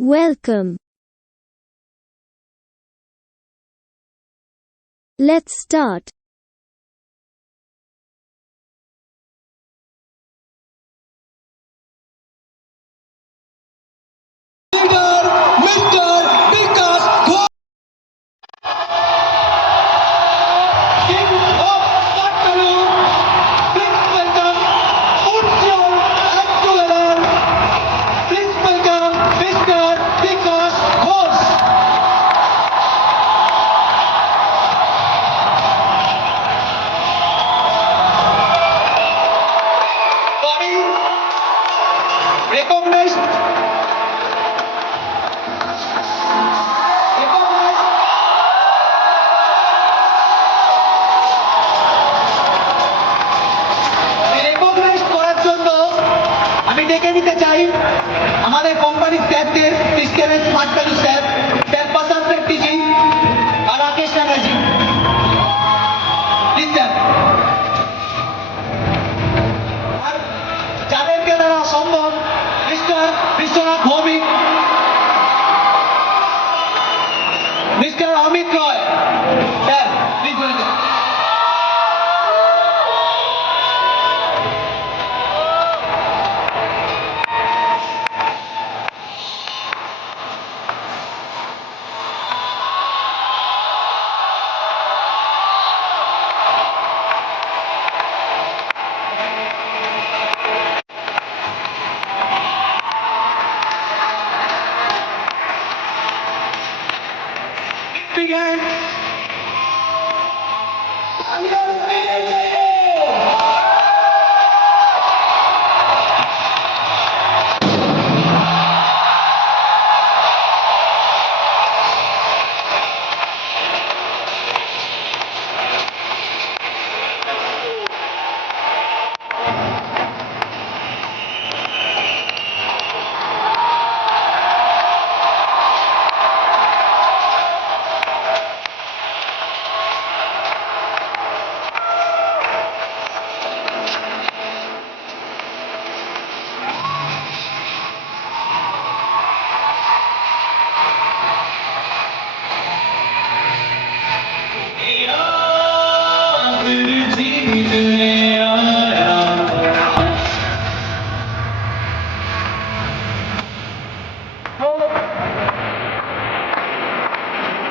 Welcome. Let's start. ডেকে নিতে চাই আমাদের কোম্পানির স্যারদের সিস্টেমের স্মার্ট ভ্যালু স্যার প্রশান্ত রেড্ডিজি আর রাকেশ ব্যানার্জি প্লিজ স্যার। আর যাদেরকে দ্বারা সম্ভব mister Biswanath Bhowmik, mister Amit Roy sir please বলুন। Began.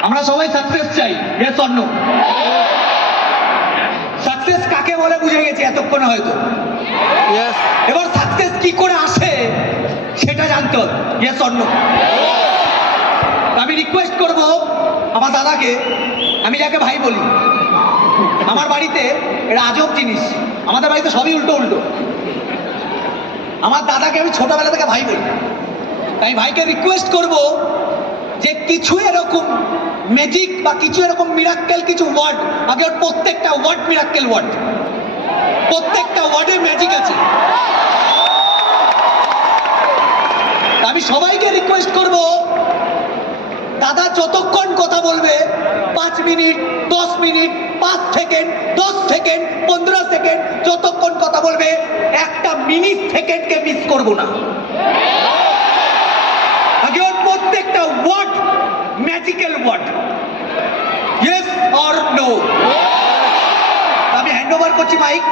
আমরা সবাই সাকসেস চাই, ইয়েস অর নো? সাকসেস কাকে বলে বুঝে গেছি এতক্ষণে হয়তো। এবার সাকসেস কি করে আসে সেটা জানতে হবে, ইয়েস অর নো? আমি রিকোয়েস্ট করব আমার দাদাকে, আমি যাকে ভাই বলি, আমার বাড়িতে এটা আজব জিনিস, আমাদের বাড়িতে সবই উল্টো উল্টো। আমার দাদাকে আমি ছোটবেলা থেকে ভাই বলি, তাই ভাইকে রিকোয়েস্ট করব যে কিছু এরকম ম্যাজিক বা কিছু এরকম মিরাক্কেল কিছু ওয়ার্ড, আগে ওর প্রত্যেকটা ওয়ার্ড মিরাক্কেল ওয়ার্ড, প্রত্যেকটা ওয়ার্ডে ম্যাজিক আছে। আমি সবাইকে রিকোয়েস্ট করব দাদা যতক্ষণ কথা বলবে 5 minute 10 minute 5 second 10 second 15 second যতক্ষণ কথা বলবে একটা মিনিট সেকেন্ডকে মিস করব না। আগে ওর প্রত্যেকটা word magical word, yes or no? আমি হ্যান্ড ওভার করছি mic.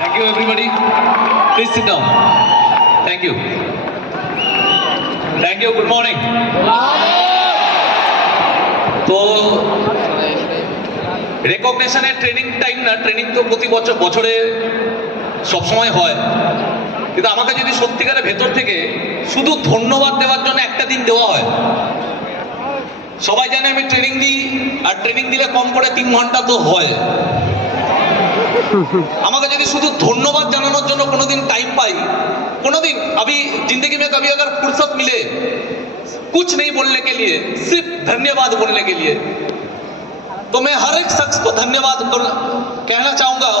Thank you everybody. Please sit down. Thank you. Thank you. Good morning. তো রেকগনিশনের ট্রেনিং টাইম না, ট্রেনিং তো প্রতি বছরে সবসময় হয়, কিন্তু আমাকে যদি সত্যিকারের ভেতর থেকে শুধু ধন্যবাদ দেওয়ার জন্য একটা দিন দেওয়া হয়, সবাই জানে আমি ট্রেনিং দিই, আর ট্রেনিং দিলে কম করে 3 ঘন্টা তো হয়। আমাকে যদি শুধু ধন্যবাদ জানানোর জন্য কোনোদিন টাইম পাই, कोनोदिन अभी जिंदगी में कभी अगर फुर्सत मिले कुछ नहीं बोलने के लिए, सिर्फ धन्यवाद बोलने के लिए, तो मैं हर एक शख्स को धन्यवाद कहना चाहूंगा।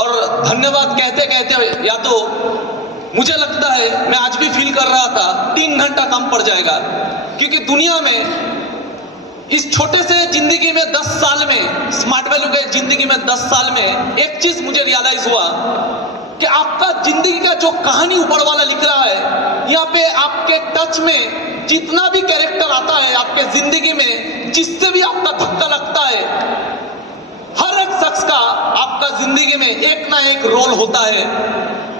और धन्यवाद कहते कहते या तो मुझे लगता है, मैं आज भी फील कर रहा था, 3 घंटा कम पड़ जाएगा, क्योंकि दुनिया में इस छोटे से जिंदगी में 10 साल में स्मार्ट वैल्यू के जिंदगी में 10 साल में एक चीज मुझे रियलाइज हुआ कि आपका जिंदगी का जो कहानी ऊपर वाला लिख रहा है, यहाँ पे आपके टच में जितना भी कैरेक्टर आता है आपके जिंदगी में, जिससे भी आपका धक्का लगता है, हर एक शख्स का आपका जिंदगी में एक ना एक रोल होता है।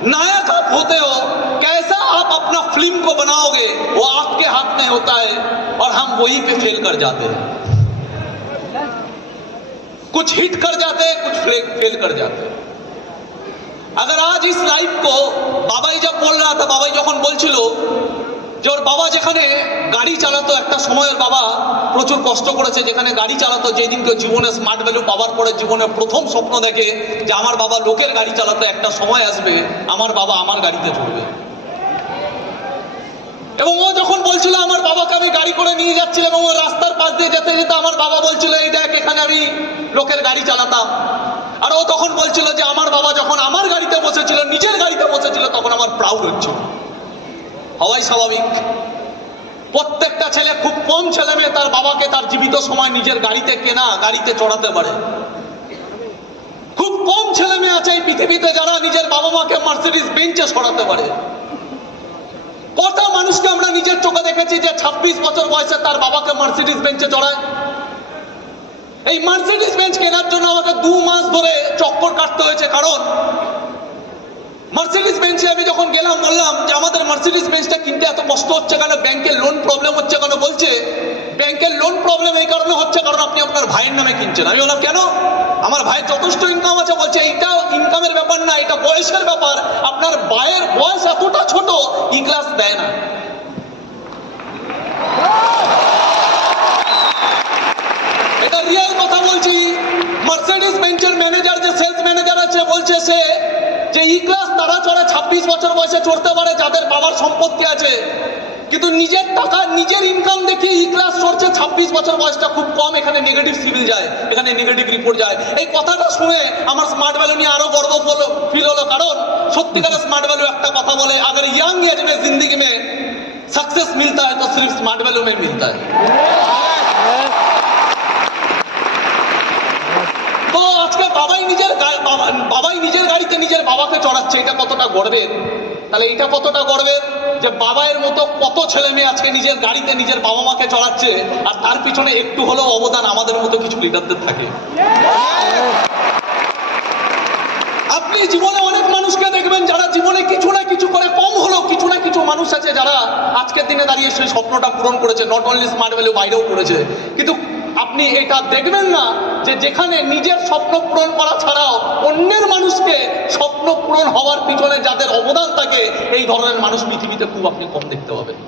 नायक आप होते हो, कैसा आप अपना फिल्म को बनाओगे वो आपके हाथ में होता है, और हम वहीं पे फेल कर जाते हैं। कुछ हिट कर जाते हैं, कुछ फेल कर जाते हैं। अगर आज इस लाइफ को বাবাই जब बोल रहा था, বাবাই যখন বলছিল যে ওর বাবা যেখানে গাড়ি চালাতো, একটা সময়ের বাবা প্রচুর কষ্ট করেছে, যেখানে গাড়ি চালাতো, যেদিনকে জীবনে স্মার্ট ভ্যালু পাওয়ার পরে জীবনে প্রথম স্বপ্ন দেখে যে আমার বাবা লোকের গাড়ি চালাতো, একটা সময় আসবে আমার বাবা আমার গাড়িতে চড়বে। এবং ও যখন বলছিল আমার বাবাকে আমি গাড়ি করে নিয়ে যাচ্ছিলাম, এবং ও রাস্তার পাশ দিয়ে যেতে যেতে আমার বাবা বলছিল এই দেখ এখানে আমি লোকের গাড়ি চালাতাম, আর ও তখন বলছিল যে আমার বাবা যখন আমার গাড়িতে বসেছিল, নিজের গাড়িতে বসেছিল, তখন আমার প্রাউড হচ্ছিল। হওয়াই স্বাভাবিক। প্রত্যেকটা ছেলে, খুব কম ছেলে মেয়ে তার বাবাকে তার জীবিত সময় নিজের গাড়িতে কেনা গাড়িতে চড়াতে পারে। খুব কম ছেলে মেয়ে আছে এই পৃথিবীতে যারা নিজের বাবা মাকে মার্সিডিজ বেঞ্চে সরাতে পারে। কত মানুষকে আমরা নিজের চোখে দেখেছি যে 26 বছর বয়সে তার বাবাকে মার্সিডিজ বেঞ্চে চড়ায়। এই মার্সিডিজ বেঞ্চ কেনার জন্য আমাকে 2 মাস ধরে চক্কর কাটতে হয়েছে, কারণ মার্সিডিজ বেঞ্চে আমি যখন গেলাম বললাম যে আমাদের মার্সিডিজ বেঞ্চটা কিনতে এত কষ্ট হচ্ছে কেন, ব্যাংকের লোন প্রবলেম হচ্ছে কেন, বলছে ব্যাংকের লোন প্রবলেম এই কারণে হচ্ছে কারণ আপনি আপনার ভাইয়ের নামে কিনছেন। আমি বললাম কেন, আমার ভাইয়ের যথেষ্ট ইনকাম আছে। বলছে এইটা ইনকামের ব্যাপার না, এটা বয়সের ব্যাপার, আপনার ভাইয়ের বয়স এতটা ছোট, ই ক্লাস দেয় না। এটা রিয়েল কথা বলছি। মার্সিডিজ বেঞ্চের ম্যানেজার, যে সেলস ম্যানেজার আছে, বলছে সে যে ই ক্লাস তারা চড়ে 26 বছর বয়সে চড়তে পারে যাদের বাবার সম্পত্তি আছে, কিন্তু নিজের টাকা নিজের ইনকাম দেখে ই ক্লাস চড়ছে 26 বছর বয়সটা খুব কম, এখানে নেগেটিভ সিভিল যায়, এখানে নেগেটিভ রিপোর্ট যায়। এই কথাটা শুনে আমার স্মার্ট ভ্যালু নিয়ে আরো গর্ব ফিল হলো, কারণ সত্যিকারের স্মার্ট ভ্যালু একটা কথা বলে, अगर यंग एज में जिंदगी में सक्सेस मिलता है तो सिर्फ स्मार्ट वैल्यू में मिलता है। তো আজকে বাবাই নিজের গাড়িতে নিজের বাবাকে চড়াচ্ছে, এটা কতটা গর্বের। তাহলে এটা কতটা গর্বের যে বাবাইয়ের মতো কত ছেলে মেয়ে আজকে নিজের গাড়িতে নিজের বাবা মাকে চড়াচ্ছে, আর তার পিছনে একটু হলেও অবদান আমাদের মতো কিছু লিডারদের থাকে। আপনি জীবনে অনেক মানুষকে দেখবেন যারা জীবনে কিছু না কিছু করে, কম হলেও কিছু না কিছু মানুষ আছে যারা আজকের দিনে দাঁড়িয়ে সেই স্বপ্নটা পূরণ করেছে, নট অনলি স্মার্ট ভ্যালু, বাইরেও করেছে। কিন্তু আপনি এটা দেখবেন না যে যেখানে নিজের স্বপ্ন পূরণ করা ছাড়াও অন্যের মানুষকে স্বপ্ন পূরণ হওয়ার পিছনে যাদের অবদান থাকে, এই ধরনের মানুষ পৃথিবীতে খুব আপনি কম দেখতে পাবেন।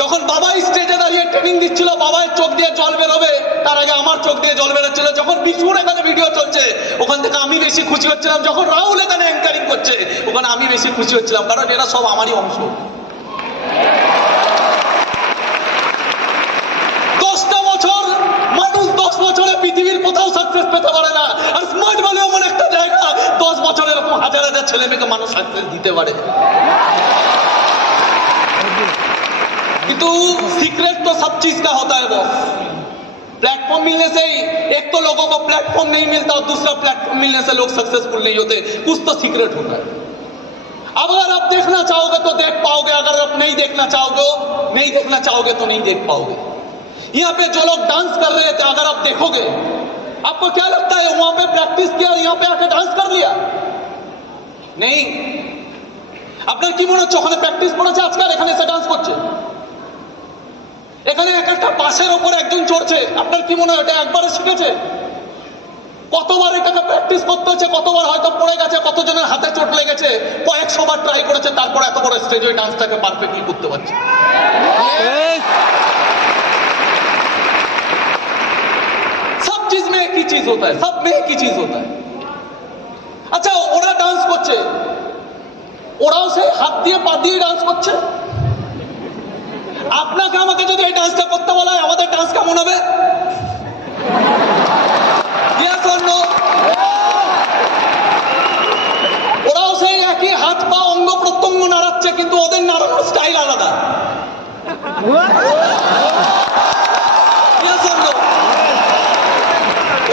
যখন বাবা স্টেজে দাঁড়িয়ে ট্রেনিং দিচ্ছিল, বাবার চোখ দিয়ে জল বেরোবে, তার আগে আমার চোখ দিয়ে জল বেরোচ্ছিল। যখন বিষ্ণুর এখানে ভিডিও চলছে, ওখান থেকে আমি বেশি খুশি হচ্ছিলাম। যখন রাহুল এখানে অ্যাঙ্কারিং করছে, ওখানে আমি বেশি খুশি হচ্ছিলাম, কারণ এরা সব আমারই অংশ। 10টা বছর মানুষ 10 বছরে পৃথিবীর কোথাও সাকসেস পেতে পারে না, আর স্মার্ট ভ্যালু এমন একটা জায়গা 10 বছরে এরকম হাজার হাজার ছেলে মেয়েকে মানুষ সাকসেস দিতে পারে। किंतु सीक्रेट तो सब चीज का होता है बॉस। प्लेटफॉर्म मिलने से ही, एक तो लोगों को प्लेटफॉर्म नहीं मिलता और दूसरा प्लेटफॉर्म मिलने से लोग सक्सेसफुल नहीं होते, कुछ तो सीक्रेट होता है। अब अगर आप देखना चाहोगे तो देख पाओगे, अगर आप नहीं देखना चाहोगे तो नहीं देख पाओगे। यहाँ पे जो लोग डांस कर रहे थे, अगर आप देखोगे, आपको क्या लगता है वहां पे प्रैक्टिस किया और यहाँ पे आके डांस कर लिया? नहीं। আপনার কি মনে হচ্ছে ওখানে প্র্যাকটিস করেছে, আজকাল এখানে এসে ডান্স করছে? এখানে এক একটা বাসের ওপর একজন চড়ছে, আপনার কি মনে হয় এটা একবারে শিখেছে? কতবার এটাকে প্র্যাকটিস করতে হচ্ছে, কতবার হয়তো পড়ে গেছে, কতজনের হাতে চোট লেগেছে, কয়েকশো বার ট্রাই করেছে, তারপর এত বড় স্টেজে ওই ডান্সটাকে পারফেক্টলি করতে পারছে। সব चीज में एक ही चीज होता है, सब में एक ही चीज होता है। আচ্ছা, ওরা ডান্স করছে, ওরাও সেই হাত দিয়ে পা দিয়ে ডান্স করছে। আপনাকে আমাকে যদি এই ডান্সটা করতে বলা হয়, আমাদের ডান্স কেমন হবে? Yes or no? ওরাও সেই একই হাত পা অঙ্গ প্রত্যঙ্গ নাড়াচ্ছে, কিন্তু ওদের নাড়ানোর স্টাইল আলাদা। Yes or no?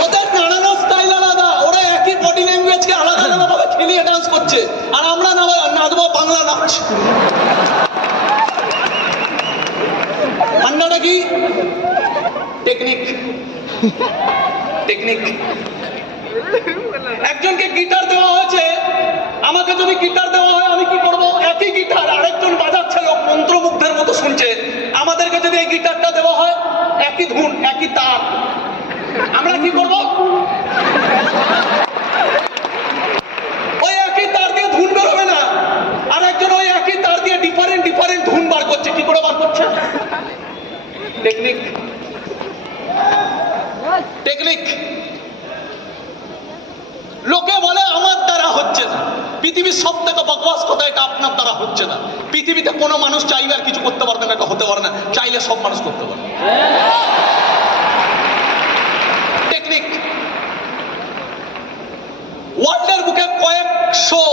ওদের নাড়ানোর স্টাইল আলাদা, টেকনিক। একজনকে গিটার দেওয়া হয়েছে, আমাকে যদি গিটার দেওয়া হয় আমি কি করব? একই গিটার আরেকজন বাজাচ্ছে, লোক মন্ত্রমুগ্ধের মতো শুনছে। আমাদেরকে যদি এই গিটারটা দেওয়া হয়, একই ধুন একই তার, আমরা কি করব? ওই একই তার দিয়ে ধুন বেরোবে না, আর একজন ওই একই তার দিয়ে ডিফারেন্ট ধুন বার করছে। কি করে বার করছে? টেকনিক। টেকনিক। লোকে বলে আমার দ্বারা হচ্ছে না। পৃথিবীর সব থেকে বকবাস কথা, এটা আপনার দ্বারা হচ্ছে না। পৃথিবীতে কোনো মানুষ চাইলে আর কিছু করতে পারবে না, এটা হতে পারে না। চাইলে সব মানুষ করতে পারে। টেকনিক। ওয়ার্ল্ডের বুকে কয়েকশো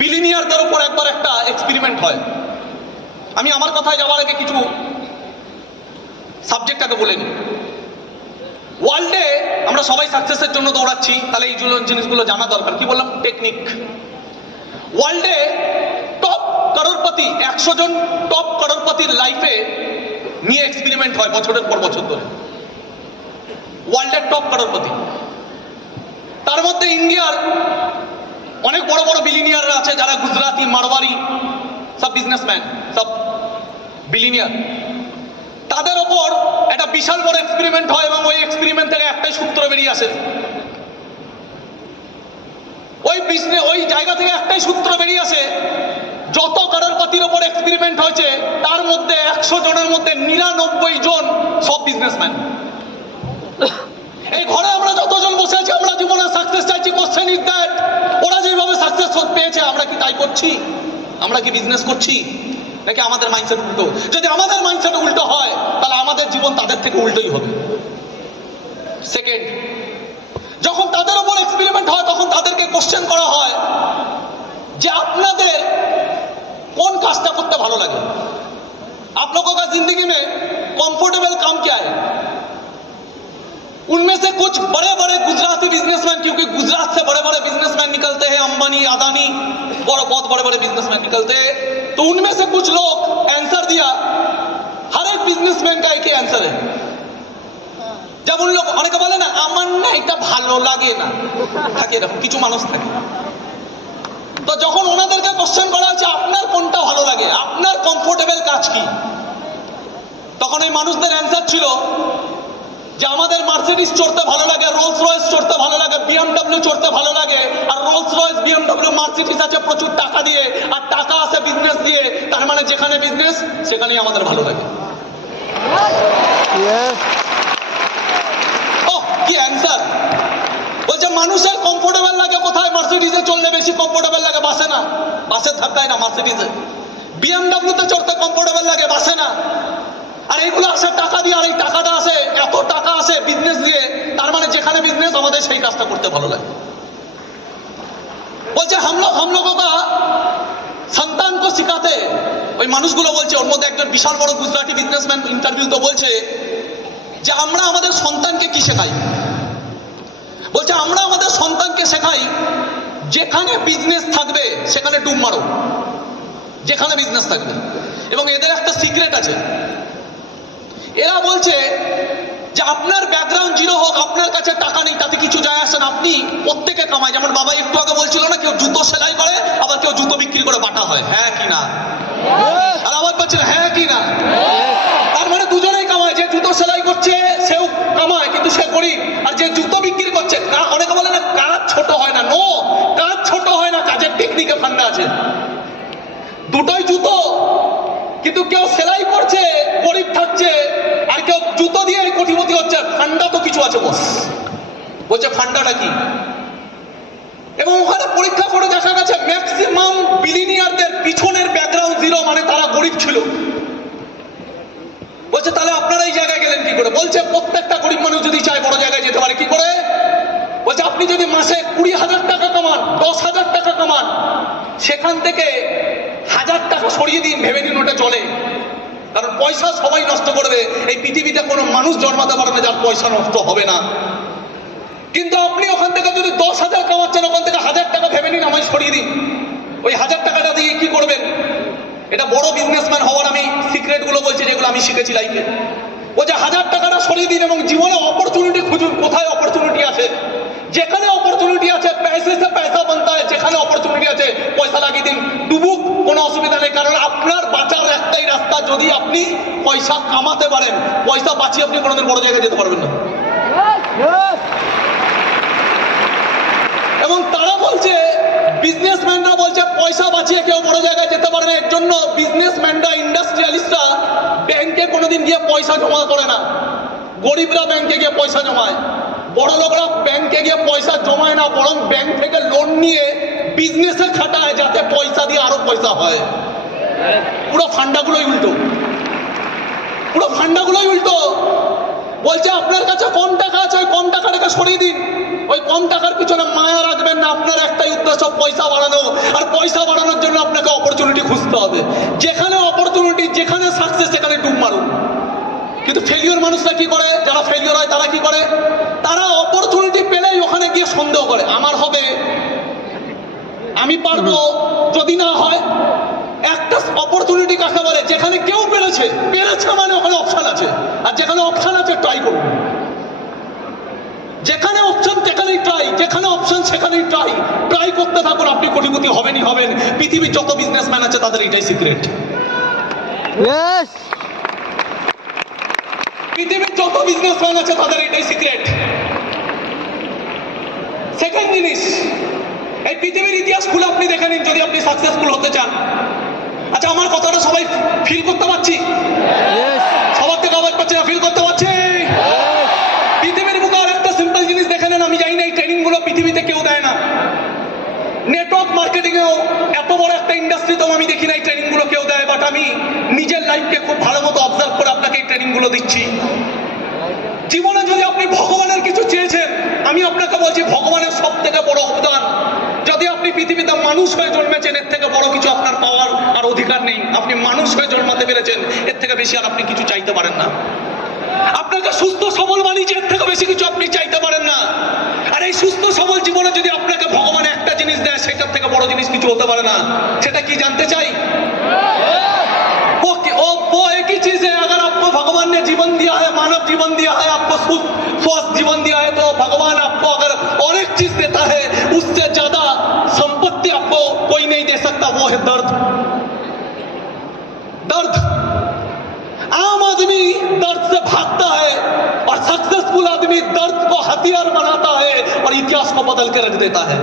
বিলিনিয়ারদের উপর একবার একটা এক্সপেরিমেন্ট হয়। আমি আমার কথায় যাওয়ার আগে কিছু সাবজেক্টটাকে বলে নিই। ওয়ার্ল্ডে আমরা সবাই সাকসেসের জন্য দৌড়াচ্ছি, তাহলে এই জিনিসগুলো জানা দরকার। কি বললাম? টেকনিক। ওয়ার্ল্ডে টপ করোড়পতি, 100 জন টপ করোড়পতির লাইফে নিয়ে এক্সপেরিমেন্ট হয় বছরের পর বছর ধরে। ওয়ার্ল্ডের টপ করোড়পতি, তার মধ্যে ইন্ডিয়ার অনেক বড় বড় বিলিনিয়াররা আছে, যারা গুজরাটি, মারওয়ারি, সব বিজনেসম্যান, সব বিলিনিয়ার। তাদের ওপর একটা বিশাল বড় এক্সপেরিমেন্ট হয় এবং ওই এক্সপেরিমেন্ট থেকে একটাই সূত্র বেরিয়ে আসে। ওই জায়গা থেকে একটাই সূত্র বেরিয়ে আসে, যত করোড়পতির ওপর এক্সপেরিমেন্ট হয়েছে তার মধ্যে 100 জনের মধ্যে 99 জন সব বিজনেসম্যান। এই ঘরে আমরা যতজন বসে আছি, আমরা জীবনে সাকসেস চাইছি। কোশ্চেন ইজ দ্যাট, ওরা যেভাবে সাকসেস পেয়েছে আমরা কি তাই করছি? আমরা কি বিজনেস করছি? নাকি আমাদের মাইন্ডসেট উল্টো? যদি আমাদের মাইন্ডসেট উল্টো হয়, তাহলে আমাদের জীবন তাদের থেকে উল্টোই হবে। সেকেন্ড, যখন তাদের উপর এক্সপেরিমেন্ট হয় তখন তাদেরকে কোশ্চেন করা হয় যে আপনাদের কোন কাজটা করতে ভালো লাগে? आप लोगों का जिंदगी में कंफर्टेबल काम क्या है? उनमें से कुछ बड़े बड़े गुजराती बिजनेसमैन, क्योंकि गुजरात से बड़े बड़े बिजनेसमैन निकलते हैं, अंबानी, अदानी, बहुत बड़े बड़े बिजनेसमैन निकलते हैं। तो उनमें से कुछ लोग आंसर दिया, हर एक बिजनेसमैन का एक ही आंसर है। जब उन लोग অনেকে বলে না আমার না এটা ভালো লাগে না, থাকে এরকম কিছু মানুষ থাকে। তো যখন ওনাদেরকে কোশ্চেন করা হচ্ছে আপনার কোনটা ভালো লাগে, আপনার কমফোর্টেবল কাজ কি, তখন এই মানুষদের অ্যান্সার ছিল যে আমাদের মার্সিডিজ চড়তে ভালো লাগে, রোলস রয়েস চড়তে ভালো লাগে, বিএমডব্লিউ চড়তে ভালো লাগে। আর রোলস রয়েস, বিএমডব্লিউ, মার্সিডিজ আছে প্রচুর টাকা দিয়ে, আর টাকা আছে বিজনেস দিয়ে। তার মানে যেখানে বিজনেস সেখানেই আমাদের ভালো লাগে। কি অ্যান্সার! বলছে মানুষের কমফোর্টেবল লাগে কোথায়? মার্সিডিজে চললে বেশি কমফোর্টেবল লাগে, বাসে না। বাসের ধাক্কায় না, মার্সিডিজে। বিএমডব্লিউতে চড়তে কমফোর্টেবল লাগে, বাসে না। আর এইগুলো আসে টাকা দিয়ে, আর এই টাকাটা আসে, এত টাকা আসে বিজনেস দিয়ে। তার মানে যেখানে বিজনেস আমাদের সেই কাজটা করতে ভালো লাগে। বলছে हम लोगों का সন্তান কো শিখাতে, ওই মানুষগুলো বলছে, ওর মধ্যে একজন বিশাল বড় গুজরাটি বিজনেসম্যান ইন্টারভিউ তো বলছে যে আমরা আমাদের সন্তানকে কি শেখাই? বলছে আমরা আমাদের সন্তানকে শেখাই যেখানে বিজনেস থাকবে সেখানে ডুব মারো, যেখানে বিজনেস থাকবে। এবং এদের একটা সিক্রেট আছে, এরা বলছে যে আপনার ব্যাকগ্রাউন্ড জিরো হোক, আপনার কাছে টাকা নেই, তাতে কিছু যায় আসে না, আপনি প্রত্যেকে কামায়। যেমন বাবা একটু আগে বলছিল না, কেউ জুতো সেলাই করে, আবার কেউ জুতো বিক্রি করে বাটা হয়, হ্যাঁ কি না? আর আবার বলছেন হ্যাঁ কি না? তার মানে দুজনেই কামায়। যে জুতো সেলাই করছে সেও কামায়, কিন্তু সে গরিব। আর যে জুতো বিক্রি করছে, অনেকে বলে না কাজ ছোট হয় না, নো, কাজ ছোট হয় না, কাজের টেকনিকে ফান্ডা আছে। দুটোই জুতো, কিন্তু কেউ সেলাই করছে গরিব থাকছে, আর কেউ জুতো দিয়ে কোটিপতি হচ্ছে। ফান্ডা তো কিছু আছে বস। বলছে ফান্ডাটা কি? এবং ওখানে পরীক্ষা করে দেখা গেছে ম্যাক্সিমাম বিলিনিয়ারদের পিছনের ব্যাকগ্রাউন্ড জিরো, মানে তারা গরিব ছিল। বলছে তাহলে আপনারা এই জায়গায় গেলেন কি করে? বলছে প্রত্যেকটা গরিব মানুষ যদি চায় বড় জায়গায় যেতে পারে। কি করে? বলছে আপনি যদি মাসে 20,000 টাকা কামান, 10,000 টাকা কামান, সেখান থেকে 1000 টাকা সরিয়ে দিন, ভেবে নিন ওটা চলে। কারণ পয়সা সবাই নষ্ট করবে, এই পৃথিবীতে কোনো মানুষ জন্মাতে পারে না যার পয়সা নষ্ট হবে না। কিন্তু আপনি ওখান থেকে যদি 10,000 কামাচ্ছেন, ওখান থেকে 1000 টাকা ভেবে নিন আমায় সরিয়ে দিন। ওই 1000 টাকাটা দিয়ে কি করবেন? এটা বড় বিজনেসম্যান হওয়ার আমি সিক্রেট গুলো বলছি, যেগুলো আমি শিখেছি লাইফে। ও যে 1000 টাকাটা সরিয়ে দিন এবং জীবনে অপরচুনিটি খুঁজুন। কোথায় অপরচুনিটি আছে? যেখানে অপরচুনিটি আছে पैसे से पैसा बनता है। যেখানে অপরচুনিটি আছে পয়সা লাগিয়ে দিন, ডুবুক, কোনো অসুবিধা নেই। কারণ আপনার বাঁচার একটাই রাস্তা, যদি আপনি পয়সা কামাতে পারেন, পয়সা বাঁচিয়ে আপনি কোনোদিন বড় জায়গায় যেতে পারবেন না। এবং তারা বলছে, বিজনেসম্যানরা বলছে পয়সা বাঁচিয়ে কেউ বড় জায়গায় যেতে পারে না। এর জন্য বিজনেসম্যানরা, ইন্ডাস্ট্রিয়ালিস্টরা ব্যাংকে কোনোদিন গিয়ে পয়সা জমা করে না। গরিবরা ব্যাংকে গিয়ে পয়সা জমায়, বড় লোকরা ব্যাংকে গিয়ে পয়সা জমায় না, বরং ব্যাংক থেকে লোন নিয়ে বিজনেসে খাটায়, যাতে পয়সা দিয়ে আরো পয়সা হয়। পুরো ফান্ডাগুলোই উল্টো, পুরো ফান্ডাগুলোই উল্টো। বলছে আপনার কাছে কম টাকা আছে, ওই কম টাকাটাকে সরিয়ে দিন। ওই কম টাকার পিছনে মায়া রাখবেন না। আপনার একটাই উদ্দেশ্য পয়সা বাড়ানো, আর পয়সা বাড়ানোর জন্য আপনাকে অপরচুনিটি খুঁজতে হবে। যেখানে অপরচুনিটি, যেখানে সাকসেস, সেখানে ডুব মারুন। কিন্তু ফেলিওর মানুষরা কি করে? যারা ফেলিওর হয় তারা কি করে? তারা অপরচুনিটি পেলেই ওখানে গিয়ে সন্দেহ করে, আমার হবে, আমি পারবো, যদি না হয়। একটা অপরচুনিটি কাকে বলে? যেখানে কেউ পেরেছে, পেরেছে মানে ওখানে অপশন আছে, আর যেখানে অপশন আছে ট্রাই করুন। যেখানে অপশন সেখানেই ট্রাই, যেখানে অপশন সেখানেই ট্রাই। ট্রাই করতে থাকুন, আপনি কোটিপতি হবেনই হবেন। পৃথিবীর যত বিজনেসম্যান আছে তাদের এটাই সিক্রেট। পৃথিবীর যত বিজনেসম্যান আছে তাদের এটাই সিক্রেট। সেকেন্ড জিনিস, এই পৃথিবীর ইতিহাস খুলে আপনি দেখে নিন যদি আপনি সাকসেসফুল হতে চান। আচ্ছা, আমার কথাটা সবাই ফিল করতে পারছি? সবার থেকে আওয়াজ পাচ্ছে না? ফিল করতে পারছি? পৃথিবীর বুকে আর একটা সিম্পল জিনিস দেখে নেন। আমি জানি না এই ট্রেনিং গুলো পৃথিবীতে কেউ দেয় না। নেটওয়ার্ক মার্কেটিং এও এত বড় একটা ইন্ডাস্ট্রিতেও আমি দেখি না এই ট্রেনিং গুলো কেউ দেয়। বাট আমি নিজের লাইফকে খুব ভালো মতো অবজার্ভ করে আপনাকে এই ট্রেনিং গুলো দিচ্ছি। জীবনে যদি আপনি ভগবানের কিছু চেয়েছেন, আমি আপনাকে বলছি ভগবানের সব থেকে বড় অবদান, যদি আপনি পৃথিবীতে মানুষ হয়ে জন্মেছেন, এর থেকে বড় কিছু আপনার পাওয়ার আর অধিকার নেই। আপনি মানুষ হয়ে জন্মাতে পেরেছেন, এর থেকে বেশি আর আপনি কিছু চাইতে পারেন না। আপনাকে সুস্থ সবল বানিয়েছে, এর থেকে বেশি কিছু আপনি চাইতে পারেন না। আর এই সুস্থ সবল জীবনে যদি আপনাকে ভগবান একটা জিনিস দেয়, সেটার থেকে বড় জিনিস কিছু হতে পারে না। সেটা কি জানতে চাই? वो एक ही चीज है, अगर आपको भगवान ने जीवन दिया है, मानव जीवन दिया है, आपको स्वस्थ जीवन दिया है, तो भगवान आपको अगर और एक चीज देता है, उससे ज्यादा संपत्ति आपको कोई नहीं दे सकता, वो है दर्द। दर्द। आम आदमी दर्द से भागता है, और सक्सेसफुल आदमी दर्द को हथियार बनाता है और इतिहास को बदल के रख देता है।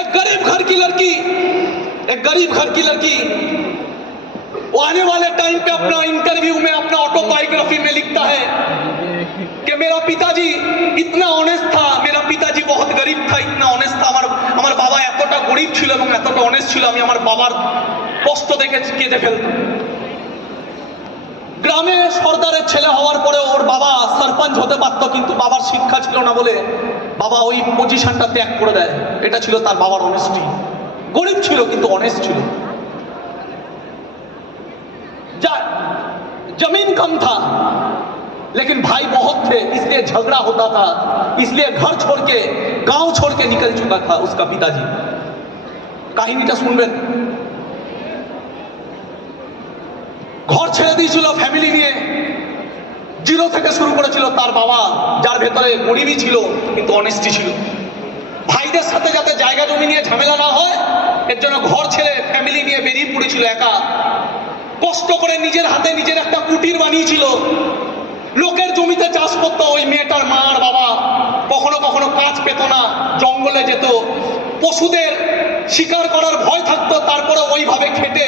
एक गरीब घर की लड़की, एक गरीब घर की लड़की, वो आने वाले टाइम पे अपना इंटरव्यू में, अपना ऑटोबायोग्राफी में लिखता है कि मेरा पिताजी इतना ऑनेस्ट था, मेरा पिताजी बहुत गरीब था, इतना ऑनेस्ट था, আমার বাবা এতটা গরিব ছিল এবং এতটা অনেস্ট ছিল, আমি আমার বাবার কষ্ট দেখে কেঁদে ফেলতাম। গ্রামে সর্দারের ছেলে হওয়ার পরে ওর বাবা সরপঞ্চ হতে পারতো, কিন্তু বাবার শিক্ষা ছিল না বলে বাবা ওই পজিশনটা ত্যাগ করে দেয়। এটা ছিল তার বাবার অনেস্টি। गरीब छिलो किंतु ऑनेस्ट छिलो। जमीन कम था लेकिन भाई बहुत थे, इसलिए झगड़ा होता था, इसलिए घर छोड़ के, गांव छोड़ के निकल चुका था उसका पिताजी। কাহিনীটা শুনবেন। ঘর ছেড়ে দিয়েছিল ফ্যামিলি নিয়ে, জিরো থেকে শুরু করেছিল তার বাবা, যার ভেতরে গরিবই ছিল কিন্তু অনেস্টি ছিল। ভাইদের সাথে যাতে জায়গা জমি নিয়ে ঝামেলা না হয় এর জন্য ঘর ছেড়ে ফ্যামিলি নিয়ে বেরিয়ে পড়েছিল একা। কষ্ট করে নিজের হাতে নিজের একটা কুটির বানিয়েছিল, লোকের জমিতে চাষ করতো। ওই মেয়েটার মা আর বাবা কখনো কখনো কাজ পেত না, জঙ্গলে যেত, পশুদের শিকার করার ভয় থাকতো, তারপরে ওইভাবে খেটে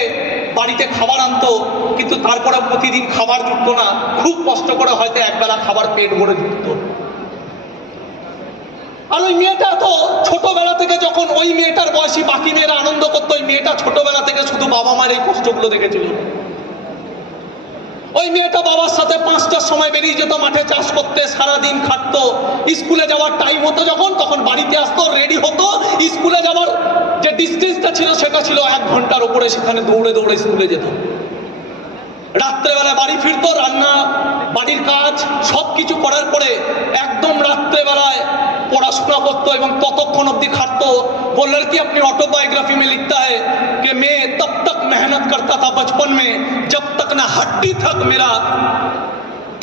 বাড়িতে খাবার আনতো, কিন্তু তারপরে প্রতিদিন খাবার জুটতো না, খুব কষ্ট করে হয়তো একবেলা খাবার পেট ভরে জুটতো। আর ওই মেয়েটা তো ছোটবেলা থেকে, যখন ওই মেয়েটার বয়সী বাকি মেয়েরা আনন্দ করতো, ওই মেয়েটা ছোটবেলা থেকে শুধু বাবা মায়ের এই কষ্টগুলো দেখেছিল। ওই মেয়েটা বাবার সাথে 5টার সময় বেরিয়ে যেত মাঠে চাষ করতে, সারাদিন খাটতো, স্কুলে যাওয়ার টাইম হতো যখন, তখন বাড়িতে আসতো, রেডি হতো, স্কুলে যাওয়ার যে ডিস্টেন্সটা ছিল সেটা ছিল 1 ঘন্টার উপরে, সেখানে দৌড়ে দৌড়ে স্কুলে যেত। রাত্রেবেলা বাড়ি ফিরতো, রান্না বাড়ির কাজ সবকিছু করার পরে একদম রাত্রেবেলায় পড়াশোনা করতো এবং ততক্ষণ অবধি খাটতো। वो लड़की अपनी ऑटोबायोग्राफी में लिखता है कि मैं तब तक मेहनत करता था बचपन में जब तक ना हड्डी तक मेरा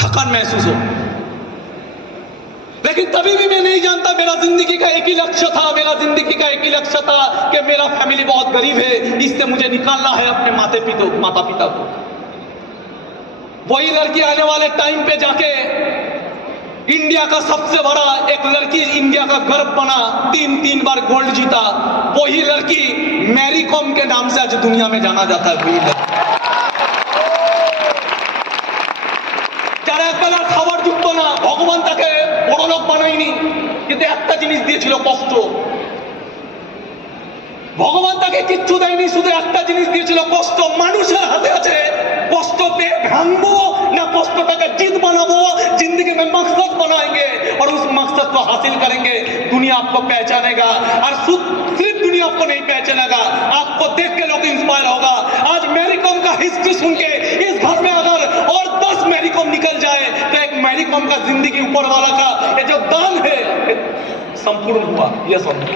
थकान महसूस हो, लेकिन तभी भी मैं नहीं जानता मेरा जिंदगी का एक ही लक्ष्य था, मेरा जिंदगी का एक ही लक्ष्य था कि मेरा फैमिली बहुत गरीब है, इससे मुझे निकालना है अपने माता पिता को। वही लड़की आने वाले टाइम पे जाके इंडिया का सबसे बड़ा एक लड़की, इंडिया का गर्व बना, 3 बार गोल्ड जीता। वही लड़की मैरी कॉम के नाम से आज दुनिया में जाना जाता है। वही लड़की যারা একবেলা খাবার যুক্ত না, ভগবান তাকে বড় লোক বানায়নি, কিন্তু একটা জিনিস দিয়েছিল, কষ্ট। ভগবান তাকে কিচ্ছু দেয়নি, শুধু একটা জিনিস দিয়েছিল, কষ্ট। মানুষের হাতে আছে কষ্ট পেয়ে ভাঙবো ना কষ্টটাকে জিত बनाबो, जिंदगी में मकसद बनाएंगे और उस मकसद को हासिल करेंगे। दुनिया आपको पहचानेगा और सिर्फ दुनिया आपको नहीं पहचानेगा, आपको देख के लोग इंस्पायर होगा। आज मैरी कॉम का हिस्ट्री सुन के इस घर में अगर और 10 मैरी कॉम निकल जाए तो एक मैरी कॉम का जिंदगी ऊपर वाला का ये जो दान है संपूर्ण हुआ। ये समझ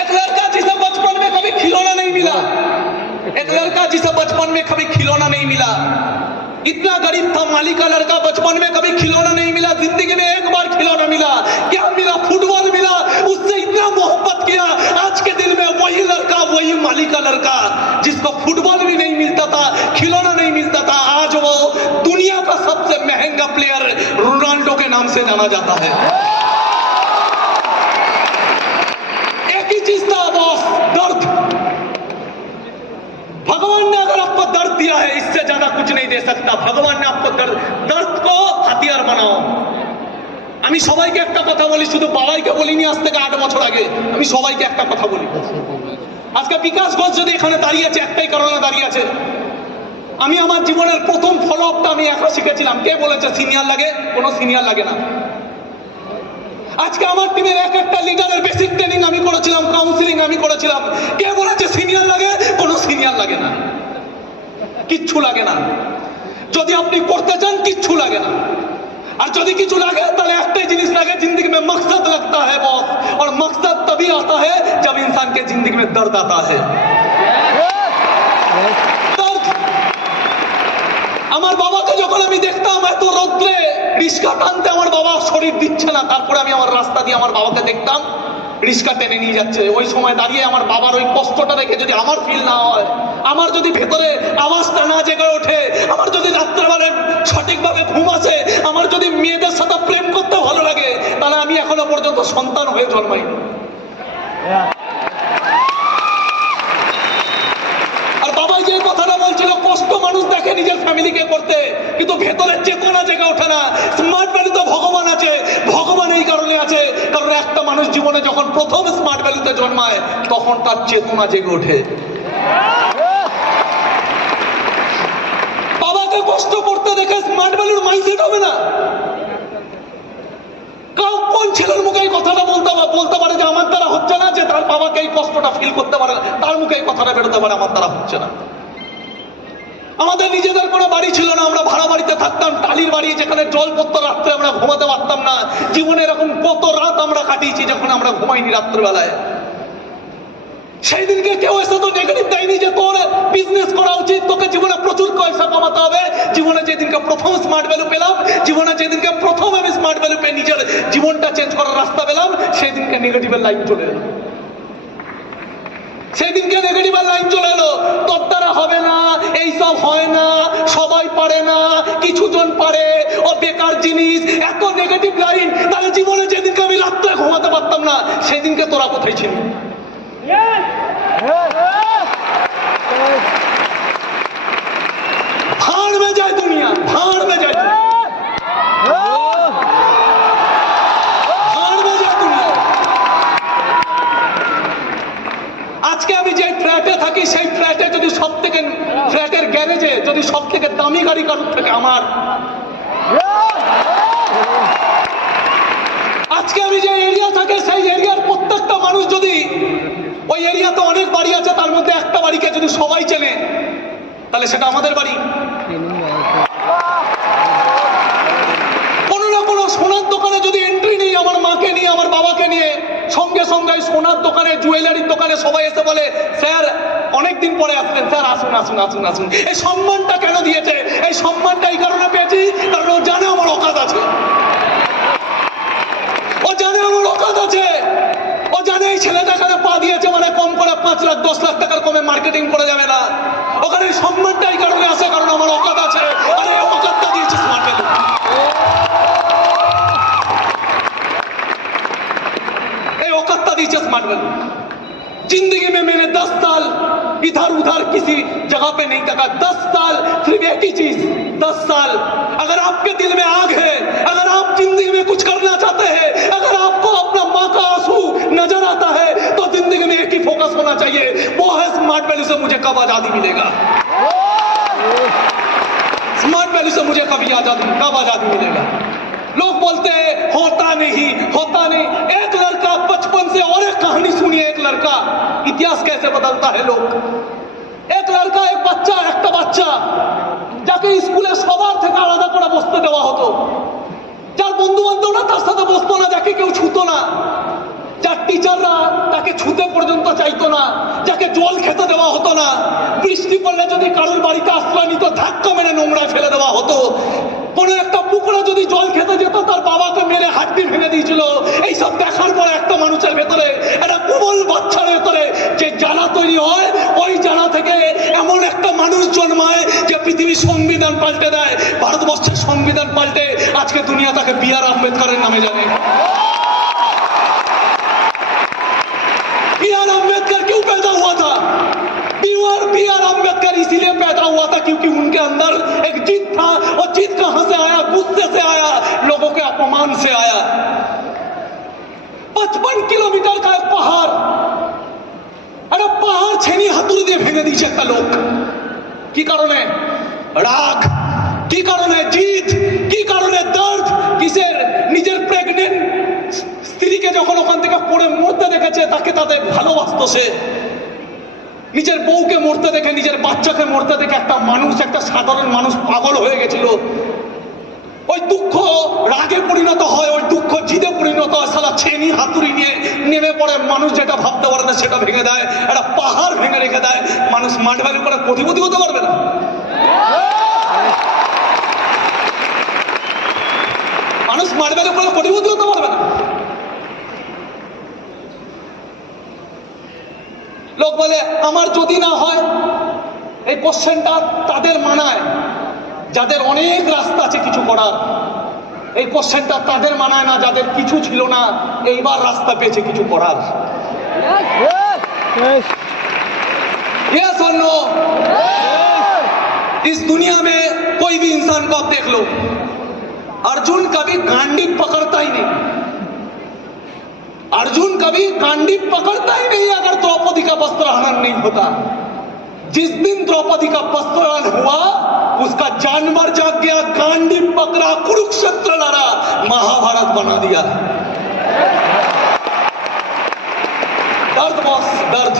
एक लड़का जिसे बचपन में कभी खिलौना नहीं मिला, एक लड़का जिसे बचपन में कभी खिलौना नहीं मिला, इतना गरीब था माली का लड़का, बचपन में कभी खिलौना नहीं मिला, जिंदगी में एक बार खिलौना मिला। क्या मिला? फुटबॉल मिला। उससे इतना मोहब्बत किया। आज के दिन में वही लड़का, वही माली का लड़का जिसको फुटबॉल भी नहीं मिलता था, खिलौना नहीं मिलता था, आज वो दुनिया का सबसे महंगा प्लेयर रोनाल्डो के नाम से जाना जाता है। एक ही चीज था बॉस, दर्द। भगवान ने अगर आपको दर्द दिया है, इससे ज्यादा कुछ नहीं दे सकता। भगवान ने आपको दर्द को হাতিয়ার বানাও। আমি সবাইকে একটা কথা বলি, শুধু বাবাইকে বলিনি, আজ থেকে 8 বছর আগে আমি সবাইকে একটা কথা বলি। আজকে বিকাশ ঘোষ যদি এখানে দাঁড়িয়ে আছে, একটাই কারণে দাঁড়িয়ে আছে, আমি আমার জীবনের প্রথম ফলো আপটা আমি একা শিখেছিলাম। কে বলেছে সিনিয়র লাগে? কোনো সিনিয়র লাগে না। আজকে আমার টিমের এক একটা লিডারের বেসিক ট্রেনিং আমি করেছিলাম, কাউন্সিলিং আমি করেছিলাম। কে বলেছে সিনিয়র লাগে? কোনো সিনিয়র লাগে না, কিচ্ছু লাগে না। যদি আপনি করতে চান কিচ্ছু লাগে না, আর যদি কিছু লাগে তাহলে একটাই জিনিস লাগে, जिंदगी में मकसद लगता है बॉस, और मकसद तभी आता है जब इंसान के जिंदगी में दर्द आता है। दर्द। আমার বাবাকে যখন আমি দেখতাম এত রৌদ্রে রিস্কা টানতে, আমার বাবা শরীর দিচ্ছে না, তারপরে আমি আমার রাস্তা দিয়ে আমার বাবাকে দেখতাম রিস্কা টেনে নিয়ে যাচ্ছে। ওই সময় দাঁড়িয়ে আমার বাবার ওই কষ্টটা দেখে যদি আমার ফিল না হয়, আমার যদি ভেতরে আওয়াজটা না জেগে ওঠে, আমার যদি রাত্রেবেলায় সঠিকভাবে ঘুম আসে, আমার যদি মেয়েদের সাথে প্রেম করতে ভালো লাগে, তাহলে আমি এখনো পর্যন্ত সন্তান হয়ে জন্মাইনি। আর বাবা যে কথাটা বলছিল, কষ্ট মানুষ দেখে নিজের ফ্যামিলিকে করতে, কিন্তু ভেতরে চেতনা জেগে ওঠে না। স্মার্ট ভ্যালুতে ভগবান আছে। ভগবান এই কারণে আছে কারণ একটা মানুষ জীবনে যখন প্রথম স্মার্ট ভ্যালুতে জন্মায় তখন তার চেতনা জেগে ওঠে। বাবাকে কষ্ট করতে দেখে স্মার্ট ভ্যালুর মাইন্ডসেট হবে না। কোন ছেলের মুখে এই কথাটা বলতে পারে যে আমার দ্বারা হচ্ছে না, যে তার বাবাকে এই কষ্টটা ফিল করতে পারে, তার মুখে এই কথাটা বেরোতে পারে আমার দ্বারা হচ্ছে না। আমাদের নিজেদের কোনো বাড়ি ছিল না, আমরা ভাড়া বাড়িতে থাকতাম, টালির বাড়ি, যেখানে জল পড়তো, রাত্রে আমরা ঘুমাতে পারতাম না। জীবনে এরকম কত রাত আমরা কাটিয়েছি যখন আমরা ঘুমাইনি রাত্রেবেলায়। সেই দিনকে কেউ এসে তো নেগেটিভ দেয়নি যে তোর বিজনেস করা উচিত, তোকে জীবনে প্রচুর পয়সা কমাতে হবে। জীবনে যেদিনকে প্রথম স্মার্ট ভ্যালু পেলাম, জীবনে যেদিনকে প্রথম আমি স্মার্ট ভ্যালু পেয়ে নিজের জীবনটা চেঞ্জ করার রাস্তা পেলাম, সেই দিনকে নেগেটিভের লাইন চলে এলো। সেই দিনকে নেগেটিভের লাইন চলে এলো, তোর দ্বারা হবে না, এইসব হয় না, সবাই পারে না, কিছু জন পারে, ও বেকার জিনিস, এত নেগেটিভ লাইন। তাহলে জীবনে যেদিনকে আমি রাত্রে ঘুমাতে পারতাম না, সেই দিনকে তোরা কোথায় ছিলি? भाड़ में जाए दुनिया, भाड़ में जाए, भाड़ में जाए दुनिया। আজকে আমি যে ফ্ল্যাটে থাকি, সেই ফ্ল্যাটে যদি সব থেকে, ফ্ল্যাটের গ্যারেজে যদি সব থেকে দামি গাড়ি কারোর থেকে আমার, আজকে আমি যে এরিয়া থাকে, সেই এরিয়ার প্রত্যেকটা মানুষ যদি, ওই এরিয়াতে অনেক বাড়ি আছে, তার মধ্যে একটা বাড়িকে যদি সবাই চেনে, তাহলে সেটা আমাদের বাড়ি। কোনো না কোনো জুয়েলারির দোকানে সবাই এসে বলে স্যার অনেকদিন পরে আসলেন, স্যার আসুন আসুন আসুন আসুন। এই সম্মানটা কেন দিয়েছে? এই সম্মানটা এই কারণে পেয়েছি কারণ ও জানে আমার অকাত আছে, ও জানে আমার অকাত আছে, ও জানে এই ছেলেটা এখানে পা দিয়েছে মানে কম করে 5 লাখ 10 লাখ টাকার কমে মার্কেটিং করে যাবে না। ওখানে এই সম্মানটা এই কারণে আসে কারণ আমার অকাত আছে। আরে এই অকাতটা দিয়েছে স্মার্ট ভ্যালু। এই অকাতটা দিয়েছে স্মাर्ट वैल्यू। जिंदगी में मैंने 10 साल इधर उधर किसी जगह पे नहीं तका। 10 साल सिर्फ एक ही चीज, 10 साल अगर आपके दिल में आग है, अगर आप जिंदगी में कुछ करना चाहते हैं, अगर आपको अपना माँ का आंसू नजर आता है तो जिंदगी में एक ही फोकस होना चाहिए, वो है स्मार्ट वैल्यू से मुझे कब आजादी मिलेगा। स्मार्ट वैल्यू से मुझे कब आजादी मिलेगा। लोग बोलते हैं होता नहीं होता नहीं। एक लड़का बचपन से, और एक कहानी सुनिए, एक लड़का इतिहास कैसे बदलता है लोग। एक लड़का एक বাচ্চা যাকে স্কুলে সবার থেকে আলাদা করে বসতে দেওয়া হতো, যার বন্ধু বান্ধবরা তার সাথে বসতো না, যাকে কেউ ছুতো না, যার টিচাররা তাকে ছুতে পর্যন্ত চাইতো না, যাকে জল খেতে দেওয়া হতো না, বৃষ্টি পড়লে যদি কারোর বাড়িতে আশ্রয় নিত ধাক্কা মেরে নোংরা ফেলে দেওয়া হতো, কোনো একটা পুকুরে যদি জল খেতে যেত তার বাবাকে মেরে হাড্ডি ভেঙে দিয়েছিল। এইসব দেখার পরে একটা মানুষের ভেতরে, একটা কোমল বাচ্চার ভেতরে যে জ্বালা তৈরি হয়, ওই জ্বালা থেকে এমন একটা মানুষ জন্মায় যে পৃথিবীর সংবিধান পাল্টে দেয়। ভারতবর্ষের সংবিধান পাল্টে আজকে দুনিয়া তাকে বি.আর. আম্বেদকরের নামে জানে। बी.आर. अम्बेडकर क्यों पैदा हुआ था? बी.आर. अम्बेडकर इसीलिए पैदा हुआ था क्योंकि उनके अंदर एक जिद था। और जिद कहां से आया? गुस्से से आया, लोगों के अपमान से आया। 55 किलोमीटर का एक पहाड़, अरे पहाड़ छेनी हाथुड़ी দিয়ে ভেঙে দিয়েছে একটা লোক। কি কারণে? রাগ। কি কারণে? জিদ। কি কারণে? দর্দ। কিসের? নিজের প্রেগনেন্ট স্ত্রীকে যখন ওখান থেকে পড়ে মরতে দেখেছে, তাকে তাদের ভালোবাসতো সে। নিজের বউকে মরতে দেখে, নিজের বাচ্চাকে মরতে দেখে একটা মানুষ, একটা সাধারণ মানুষ পাগল হয়ে গেছিল। ওই দুঃখ রাগে পরিণত হয়, ওই দুঃখ জিদে পরিণত হয়। সালা ছেনি হাতুড়ি নিয়ে নেমে পড়ে, মানুষ যেটা ভাবতে পারে না সেটা ভেঙে দেয়, একটা পাহাড় ভেঙে রেখে দেয়। মানুষ স্মার্ট ভ্যালু করে কোটিপতি হতে পারবে না। মানুষ স্মার্ট ভ্যালু করে কোটিপতি হতে পারবে না। লোক বলে আমার যদি না হয়, এই কোশ্চেনটা তাদের মানায় যাদের অনেক রাস্তা আছে কিছু করার। এই কোশ্চেনটা তাদের মানায় না যাদের কিছু ছিল না, এইবার রাস্তা পেয়েছে কিছু করার। यस और नो? इस दुनिया में कोई भी इंसान को आप देख लो, अर्जुन कभी गांडी पकड़ता ही नहीं। अर्जुन कभी गांडी पकड़ता ही नहीं अगर द्रौपदी का वस्त्रहरण नहीं होता। जिस दिन द्रौपदी का वस्त्रहरण हुआ, उसका जानवर जाग गया, गांडी पकड़ा, कुरुक्षेत्र लड़ा, महाभारत बना दिया। दर्द बॉस, दर्द।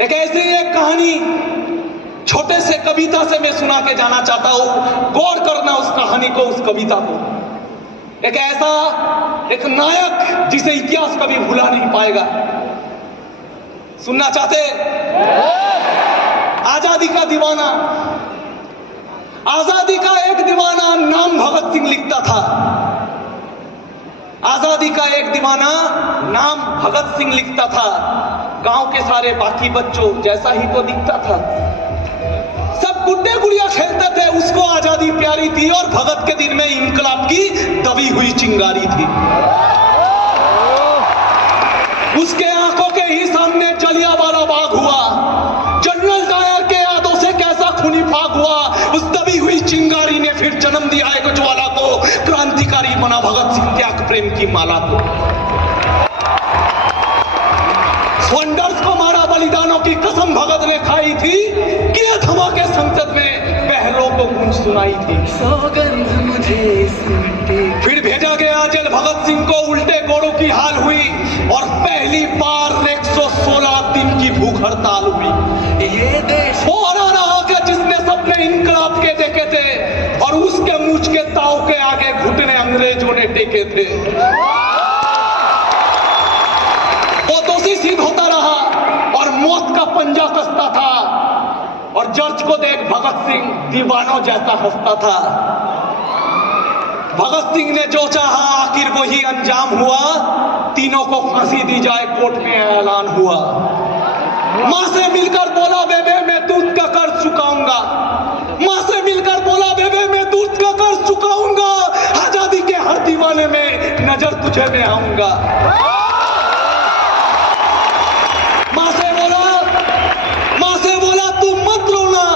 एक ऐसी एक कहानी छोटे से कविता से मैं सुना के जाना चाहता हूं। गौर करना उस कहानी को, उस कविता को। एक ऐसा एक नायक जिसे इतिहास कभी भुला नहीं पाएगा। सुनना चाहते? आजादी का दीवाना। आजादी का एक दीवाना नाम भगत सिंह लिखता था। आजादी का एक दीवाना नाम भगत सिंह लिखता था। गांव के सारे बाकी बच्चों जैसा ही तो दिखता था। सब गुड्डे गुड़िया खेलते थे, उसको आजादी प्यारी थी और भगत के दिन में इंकलाब की दबी हुई चिंगारी थी। उसके आंखों के ही सामने जलियांवाला बाग हुआ। जनरल डायर के यादों से कैसा खूनी फाग हुआ। उस दबी हुई चिंगारी ने फिर जन्म दिया एक ज्वाला को, क्रांतिकारी बना भगत सिंह त्याग प्रेम की माला को। वंडर्स को मारा, बलिदानों की कसम भगत ने खाई थी, किए धमाके संसद में पहलों को गूंज सुनाई थी। सौगंध मुझे फिर भेजा गया जेल भगत सिंह को, उल्टे घोड़ों की हाल हुई और पहली बार 116 दिन की भूख हड़ताल हुई। ये देश वो रहा कि जिसने सपने इंकलाब के देखे थे और उसके मुझ के ताव के आगे घुटने अंग्रेजों ने टेके थे। शहीद होता रहा और मौत का पंजा कसता था, और जज को देख भगत सिंह दीवानों जैसा हंसता था। भगत सिंह ने जो चाहा आखिर वही अंजाम हुआ, तीनों को फांसी दी जाए कोर्ट में ऐलान हुआ। मां से मिलकर बोला बेबे मैं दूध का कर्ज चुकाऊंगा, मां से मिलकर बोला बेबे मैं दूध का कर्ज चुकाऊंगा, आजादी के हर दीवाने में नजर तुझे में आऊंगा। मां से बोला तू मत रोना,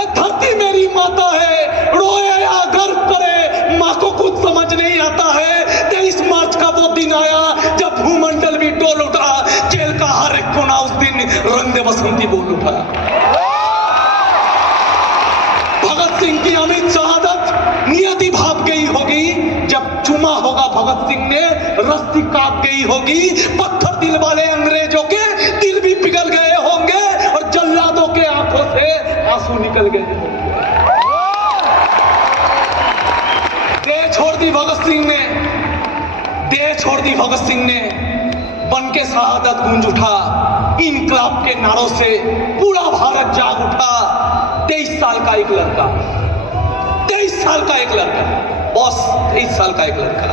ए धरती मेरी माता है, रोए या गर्व करे मां को खुद समझ नहीं आता है। 23 मार्च का वो दिन आया जब भूमंडल भी डोल उठा, जेल का हर एक कोना उस दिन रंग बसंती बोल उठा। भगत सिंह की अमित शहादत नियति भाप गई होगी, जब चुमा होगा भगत सिंह ने रस्सी काट गई होगी, पत्थर दिल वाले अंग्रेजों के दिल भी पिघल गए होंगे और जल्लादों के आंखों से आंसू निकल गए होंगे। देह छोड़ दी भगत सिंह ने, देह छोड़ दी भगत सिंह ने, बन के शहादत गूंज उठा। इनकलाब के नारों से पूरा भारत जाग उठा। 23 साल का एक लड़का, 23 साल का एक लड़का, बॉस 23 साल का एक लड़का,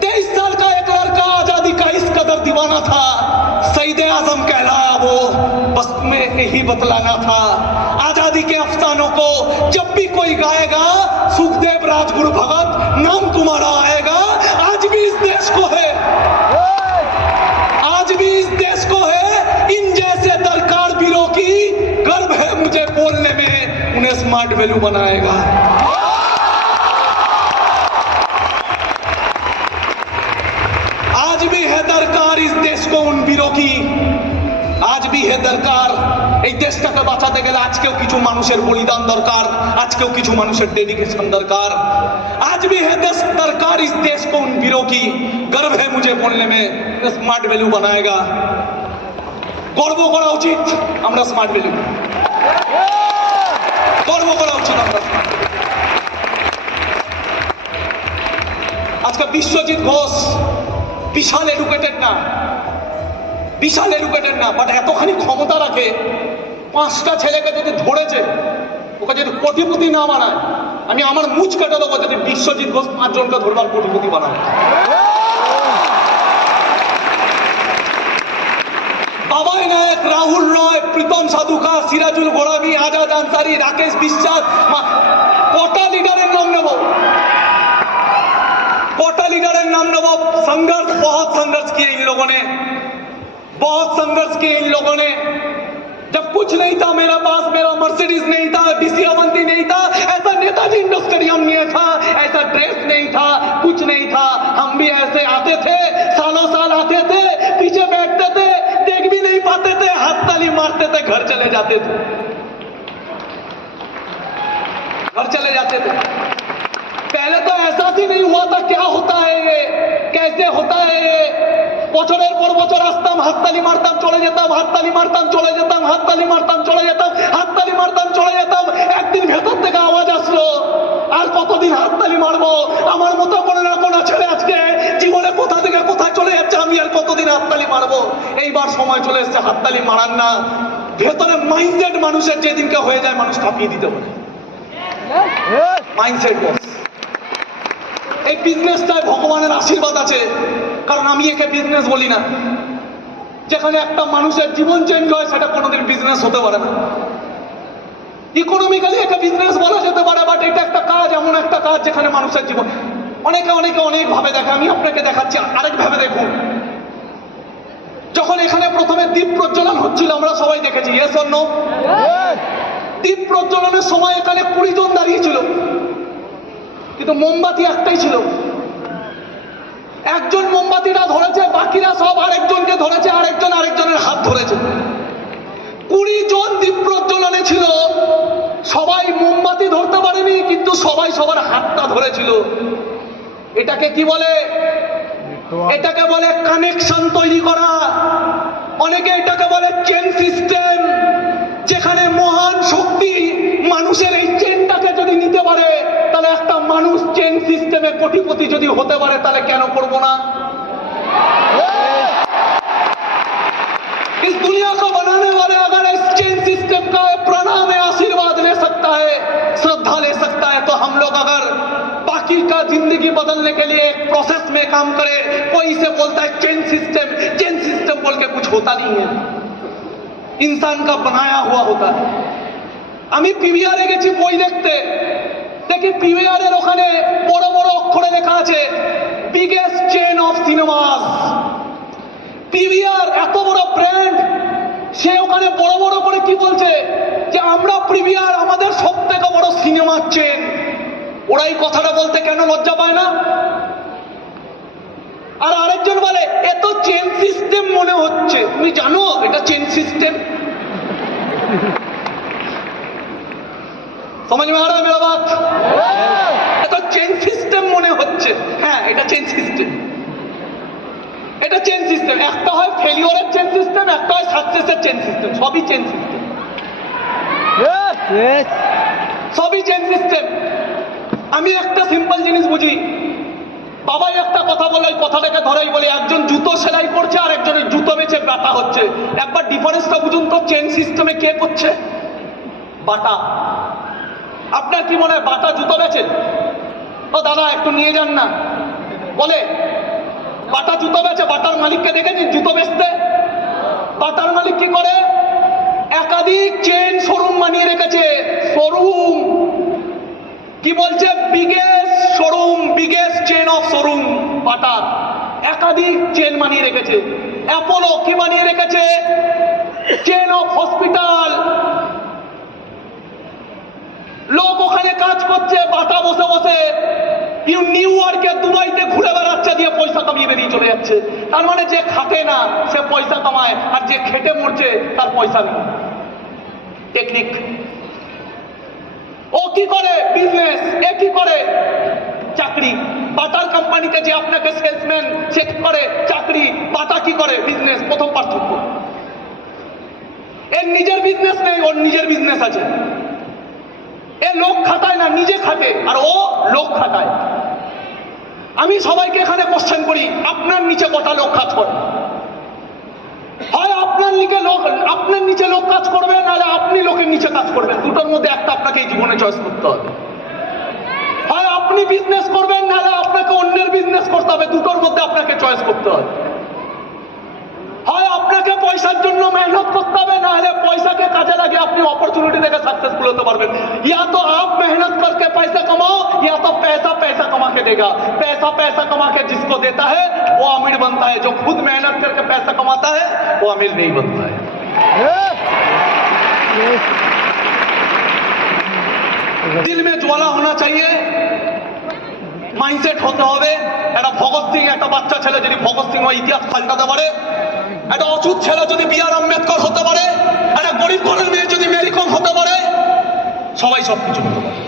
23 साल का एक लड़का आजादी का इस कदर दीवाना था, शहीद आजम कहलाया वो, बस तुम्हें यही बतलाना था। आजादी के अफसानों को जब भी कोई गाएगा, सुखदेव राजगुरु भगत नाम तुम्हारा आएगा। आज भी इस देश को है, आज भी इस देश को है इन जैसे दरकार वीरों की गर्व है मुझे बोलने में, उन्हें स्मार्ट वैल्यू बनाएगा। आज भी है दरकार इस देश को उन वीरों की, आज भी है দরকার এই দেশটাকে বাঁচাতে গেলে আজকেও কিছু মানুষের বলিদান দরকার, আজকেও কিছু মানুষের ডেডিকেশন দরকার। आज भी है देश दरकार इस देश को उन वीरों की, गर्व है मुझे बोलने में, स्मार्ट वैल्यू बनाएगा। গর্ব করা উচিত আমরা স্মার্ট ভ্যালু, গর্ব করা উচিত আমরা। আজকে বিশ্বজিৎ ঘোষ বিশাল এডুকেটেড না, বিশাল এডুকেটেড না, বাট এতখানি ক্ষমতা রাখে, 5টা ছেলেকে যদি ধরেছে, ওকে যদি কোটিপতি না বানায়, আমি আমার মুচ কেটে দেবো যদি বিশ্বজিৎ ঘোষ 5 জনকে ধরবার কোটিপতি বানায়। বাবাই নায়ক, রাহুল রয়, প্রীতম সাধুকা, সিরাজুল গোরামি, আজাদ আনসারি, রাকেশ বিশ্বাস, কটা লিডারের নাম নেব, कौटा लीडर नाम लो। संघर्ष, बहुत संघर्ष किए इन लोगों ने, बहुत संघर्ष किए इन लोगों ने। जब कुछ नहीं था मेरे पास, मेरा मर्सिडीज नहीं था, डीसी अवंती नहीं था, ऐसा नेताजी इंडोर स्टेडियम नहीं था, ऐसा ड्रेस नहीं था, कुछ नहीं था, हम भी ऐसे आते थे, सालों साल आते थे, पीछे बैठते थे, देख भी नहीं पाते थे, हाथ ताली मारते थे, घर चले जाते थे, घर चले जाते थे। पहले तो एहसास ही नहीं हुआ था क्या होता है ये, कैसे होता है ये। বছরের পর বছর আসতাম, হাততালি মারতাম, চলে যেতাম, হাততালি মারতাম, চলে যেতাম, হাততালি মারতাম, চলে যেতাম, হাততালি মারতাম, চলে যেতাম। একদিন ভেতর থেকে আওয়াজ আসলো, আর কতদিন হাততালি মারবো, আমার মতো কোনো না কোনো ছেলে আজকে জীবনে কোথা থেকে কোথায় চলে যাচ্ছে, আমি আর কতদিন হাততালি মারবো। এইবার সময় চলে এসেছে হাততালি মারার না, ভেতরে মাইন্ডসেট মানুষের যেদিনকে হয়ে যায় মানুষ কাঁপিয়ে দিতে পারে। মাইন্ডসেট বস, এই বিজনেসটায় ভগবানের আশীর্বাদ আছে, কারণ আমি একে বিজনেস বলি না। যেখানে একটা মানুষের জীবন চেঞ্জ হয় সেটা কোনোদিন বিজনেস হতে পারে না। ইকোনমিক্যালি একে বিজনেস বলা যেতে পারে, বাট এটা একটা কাজ, এমন একটা কাজ যেখানে মানুষের জীবন, অনেকে অনেকে অনেক ভাবে দেখে, আমি আপনাকে দেখাচ্ছি আরেক ভাবে দেখুন। যখন এখানে প্রথমে দীপ প্রজ্বলন হচ্ছিল আমরা সবাই দেখেছি, ইয়েস অর নো? দীপ প্রজ্বলনের সময় এখানে 20 জন দাঁড়িয়েছিল, কিন্তু মোমবাতি একটাই ছিল। একজন মোমবাতিটা ধরেছে, বাকিরা সব আরেকজনকে ধরেছে, আরেকজন আরেকজনের হাত ধরেছে। 20 জন দীপ প্রজ্বলনে ছিল, সবাই মোমবাতি ধরতে পারেনি, কিন্তু সবাই সবার হাতটা ধরেছিল। এটাকে কি বলে? এটাকে বলে কানেকশন তৈরি করা। অনেকে এটাকে বলে চেন সিস্টেম, যেখানে মহান শক্তি মানুষের এই চেনটাকে যদি নিতে পারে, তাহলে একটা মানুষ চেন সিস্টেমে কোটিপতি যদি হতে পারে, তাহলে কেন করব না? इस दुनिया को बनाने वाले अगर इस चेन सिस्टम का प्रणाम या आशीर्वाद ले सकता है, श्रद्धा ले सकता है, तो हम लोग अगर बाकी का जिंदगी बदलने के लिए एक प्रोसेस में काम करें, कोई इसे बोलता है चेन सिस्टम बोल के कुछ होता नहीं है, इंसान का बनाया हुआ होता है। আমি পিভিআরে গেছি বই দেখতে, দেখি পিভিআরের ওখানে বড় বড় অক্ষরে লেখা আছে biggest chain of cinemas. PVR এত বড় ব্র্যান্ড, সে ওখানে বড় বড় করে কি বলছে যে আমরা পিভিআর আমাদের সব থেকে বড় সিনেমার চেন। ওরা এই কথাটা বলতে কেন লজ্জা পায় না? আর আরেকজন বলে এ তো চেন সিস্টেম মনে হচ্ছে। তুমি জানো এটা চেন সিস্টেম? समझ में आ रहा है मेरा बात? এটা চেন সিস্টেম মনে হচ্ছে। হ্যাঁ, এটা চেন সিস্টেম, এটা চেন সিস্টেম। একটা হয় ফেলিওরের চেন সিস্টেম, একটা হয় সাকসেসের চেন সিস্টেম। সবই চেন সিস্টেম, সবই চেন সিস্টেম। আমি একটা সিম্পল জিনিস বুঝি। বাবাই একটা কথা বলে, ওই কথাটাকে ধরেই বলি, একজন জুতো সেলাই করছে আর একজনের জুতো বেচে বাটা হচ্ছে। একবার ডিফারেন্সটা বুঝুন তো, চেন সিস্টেমে কে করছে? বাটা। আপনার কি মনে হয় বাটা জুতো বেচে? ও দাদা একটু নিয়ে যান না, বলে বাটা জুতো বেচে। বাটার মালিককে দেখেছেন জুতো বেচতে? বাটার মালিক কি করে? একাধিক চেন শোরুম বানিয়ে রেখেছে। শোরুম কি বলছে? Biggest showroom, biggest chain of showroom. Butter একাধিক চেন বানিয়ে রেখেছে। অ্যাপোলো কি বানিয়ে রেখেছে? Chain of hospital. লোক ওখানে কাজ করছে, বাটা বসে বসে নিউ ইয়র্কে, দুবাইতে ঘুরে বেড়াচ্ছে, দিয়ে পয়সা কামিয়ে বেরিয়ে চলে যাচ্ছে। তার মানে যে খাটে না সে পয়সা কামায়, আর যে খেটে মরছে তার পয়সা নেই। টেকনিক। ও কি করে? বিজনেস। এ কি করে? চাকরি। বাটার কোম্পানিতে যে আপনাকে সেলসম্যান, সে কি করে? চাকরি। বাটা কি করে? বিজনেস। প্রথম পার্থক্য। এর নিজের বিজনেস নেই, ওর নিজের বিজনেস আছে। এ লোক খাটায় না, নিজে খাটে, আর ও লোক খাটায়। আমি সবাইকে এখানে কোশ্চেন করি, আপনার নিচে কটা লোক কাজ করে? হয় আপনার নিচে লোক কাজ করবে, নাহলে আপনি লোকের নিচে কাজ করবেন। দুটোর মধ্যে একটা আপনাকে এই জীবনে চয়েস করতে হবে। হয় আপনি বিজনেস করবেন, নাহলে আপনাকে অন্যের বিজনেস করতে হবে। দুটোর মধ্যে আপনাকে চয়েস করতে হবে। হয় আপনাকে পয়সার জন্য মেহনত করতে হবে, না হলে পয়সাকে কাজে লাগিয়ে আপনি অপরচুনিটি থেকে সাকসেসফুল হতে পারবেন। या तो आप मेहनत करके पैसा कमाओ, या तो पैसा पैसा कमा के देगा। पैसा पैसा कमा के जिसको देता है वो अमीर बनता है, जो खुद मेहनत करके पैसा कमाता है वो अमीर नहीं बनता है। दिल में ज्वाला होना चाहिए, মাইন্ডসেট হতে হবে। একটা ভগৎ সিং, একটা বাচ্চা ছেলে যদি ভগৎ সিং ওই ইতিহাস পাল্টাতে পারে, একটা অচুত ছেলে যদি বি আর আম্বেদকর হতে পারে, একটা গরিব ঘরের মেয়ে যদি মেরি কম হতে পারে, সবাই সবকিছু হতে পারে।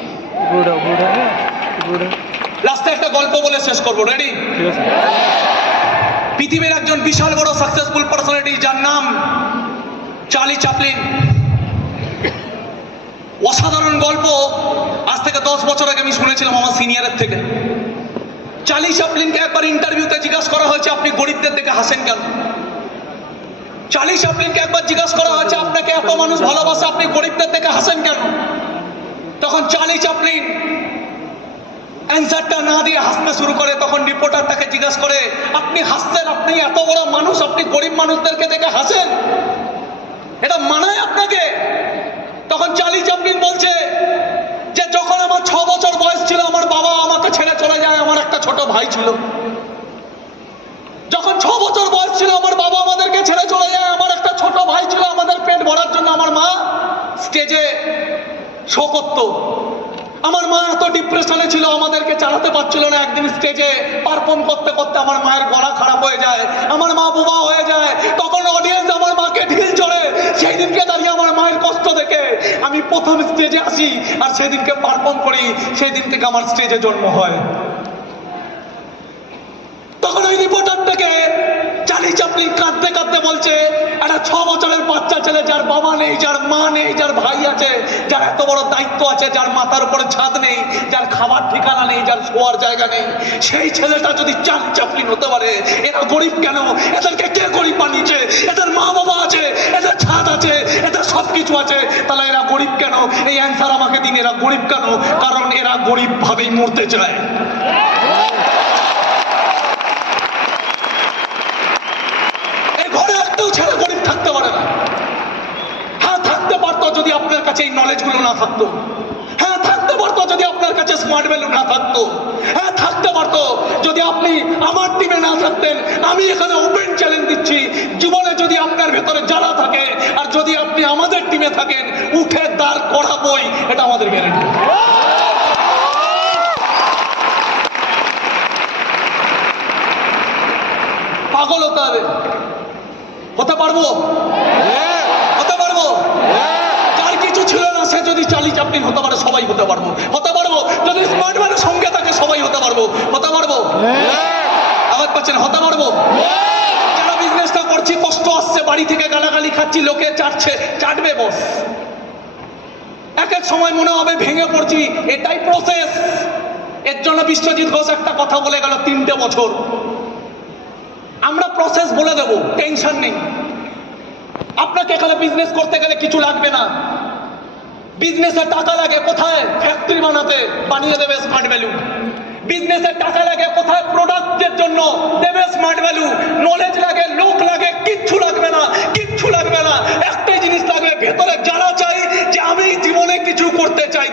লাস্টে একটা গল্প বলে শেষ করবো। রেডি? পৃথিবীর একজন বিশাল বড় সাকসেসফুল পার্সোনালিটি, যার নাম চার্লি চ্যাপলিন। অসাধারণ গল্প। আজ থেকে 10 বছর আগে আমি শুনেছিলাম আমার সিনিয়রের থেকে। চার্লি চ্যাপলিনকে একবার ইন্টারভিউতে জিজ্ঞাসা করা হয়েছে আপনি গরিবদের দেখে হাসেন কেন? চার্লি চ্যাপলিনকে একবার জিজ্ঞাসা করা হয়েছে আপনাকে এত মানুষ ভালোবাসে, আপনি গরিবদের দেখে হাসেন কেন? তখন চার্লি চ্যাপলিন অ্যান্সারটা না দিয়ে হাসতে শুরু করে। তখন রিপোর্টার তাকে জিজ্ঞাসা করে আপনি হাসছেন, আপনি এত বড় মানুষ, আপনি গরিব মানুষদেরকে দেখে হাসেন, এটা মানায় আপনাকে? তখন চার্লি চ্যাপলিন বলছে যে যখন আমার 6 বছর বয়স ছিল আমার বাবা আমাকে ছেড়ে চলে যায়, আমার একটা ছোট ভাই ছিল। যখন 6 বছর বয়স ছিল আমার বাবা আমাদেরকে ছেড়ে চলে যায়, আমার একটা ছোট ভাই ছিল। আমাদের পেট ভরার জন্য আমার মা স্টেজে শো করতো। আমার মা এত ডিপ্রেশনে ছিল, আমাদেরকে চালাতে পারছিল না। একদিন স্টেজে পারফর্ম করতে করতে আমার মায়ের গলা খারাপ হয়ে যায়, আমার মা বোবা হয়ে যায়। তখন অডিয়েন্স আমার মাকে ঢিল চড়ে। সেই দিনকে দাঁড়িয়ে আমার মায়ের কষ্ট দেখে আমি প্রথম স্টেজে আসি, আর সেদিনকে পারফর্ম করি। সেই দিন থেকে আমার স্টেজে জন্ম হয়। তখন ওই রিপোর্টারটাকে চার্লি চ্যাপলিন কাঁদতে কাঁদতে বলছে একটা 6 বছরের বাচ্চা ছেলে, যার বাবা নেই, যার মা নেই, যার ভাই আছে, যার এত বড় দায়িত্ব আছে, যার মাথার উপরে ছাদ নেই, যার খাবার ঠিকানা নেই, যার শোয়ার জায়গা নেই, সেই ছেলেটা যদি চার্লি চ্যাপলিন হতে পারে, এরা গরিব কেন? এদেরকে কে গরিব বানিয়েছে? এদের মা বাবা আছে, এদের ছাদ আছে, এদের সবকিছু আছে, তাহলে এরা গরিব কেন? এই অ্যান্সার আমাকে দিন, এরা গরিব কেন? কারণ এরা গরিব ভাবেই মরতে চায়। এই ঘরে একটাও ছেলে গরিব থাকতে পারে না। হ্যাঁ, থাকতে পারতো যদি আপনার কাছে এই নলেজ গুলো না থাকতো। হ্যাঁ, থাকতে পারতো যদি আপনার কাছে স্মার্ট ভ্যালু না থাকতো। হ্যাঁ, থাকতে পারতো যদি আপনি আমার টিমে না থাকতেন। আমি এখানে ওপেন চ্যালেঞ্জ দিচ্ছি, জীবনে যদি আপনার ভেতরে জ্বালা থাকে আর যদি আপনি আমাদের টিমে থাকেন, উঠে দাঁড় করাবোই, এটা আমাদের গ্যারান্টি। পাগল হতে হবে, হতে পারবো, হতে পারবো। যার কিছু ছিল না সে যদি চার্লি চ্যাপলিন হতে পারে, সবাই হতে পারবো, হতে পারবো। যদি স্মার্ট ভ্যালু সঙ্গে থাকে, সবাই হতে পারবো, হতে পারবো। আওয়াজ পাচ্ছেন? হতে পারবো। যারা বিজনেসটা করছি, কষ্ট আসছে, বাড়ি থেকে গালাগালি খাচ্ছি, লোকে চাটছে, চাটবে বস। এক এক সময় মনে হবে ভেঙে পড়ছি, এটাই প্রসেস। এর জন্য বিশ্বজিৎ ঘোষ একটা কথা বলে গেল 3টে বছর। আমরা প্রসেস বলে দেব, টেনশন নেই। আপনাকে এখানে বিজনেস করতে গেলে কিছু লাগবে না। বিজনেসে টাকা লাগে কোথায়? ফ্যাক্টরি বানাতে, বানিয়ে দেবে স্মার্ট ভ্যালু। বিজনেসে টাকা লাগে কোথায়? প্রোডাক্টের জন্য, দেবে স্মার্ট ভ্যালু। নলেজ লাগে, লোক লাগে, কিচ্ছু লাগবে না, কিচ্ছু লাগবে না। একটাই জিনিস লাগবে, ভেতরে জানা চাই যে আমি জীবনে কিছু করতে চাই।